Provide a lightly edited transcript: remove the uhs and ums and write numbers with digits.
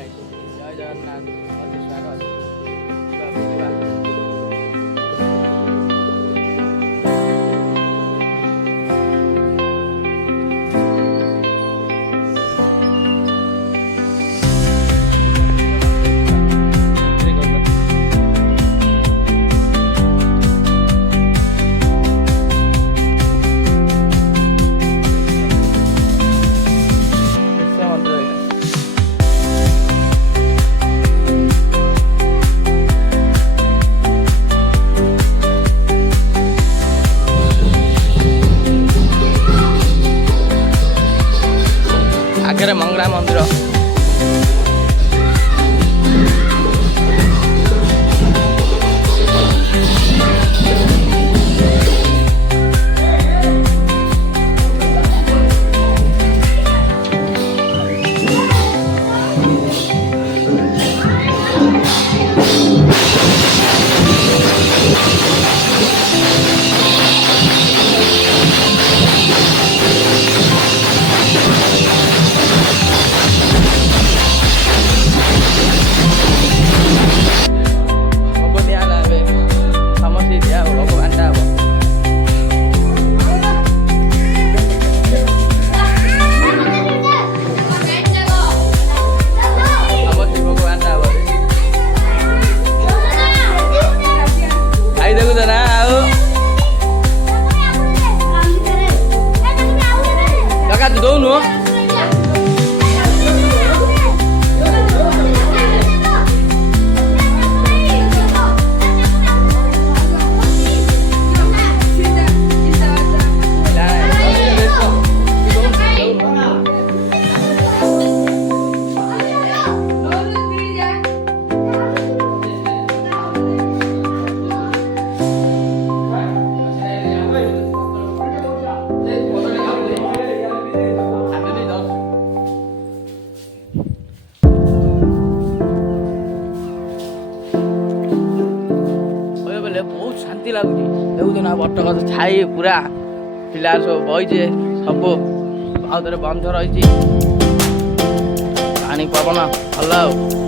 ଜୟ ଜଗନ୍ନାଥ ଅତି ସ୍ୱାଗତ ଯିବା ବୁଲିବା। ଆଗରେ ମଙ୍ଗଳା ମନ୍ଦିର। ଦଉନୁ ବହୁତ ଶାନ୍ତି ଲାଗୁଛି। ଦେଖୁଛ ନା ବଟ ଗଛ ଛାଇ ପୁରା ପିଲା ସବୁ ବଇଛେ ସବୁ ଆଉ ଥରେ ବନ୍ଧ ରହିଛି ପାଣି ପବନ ଭଲ ଆଉ।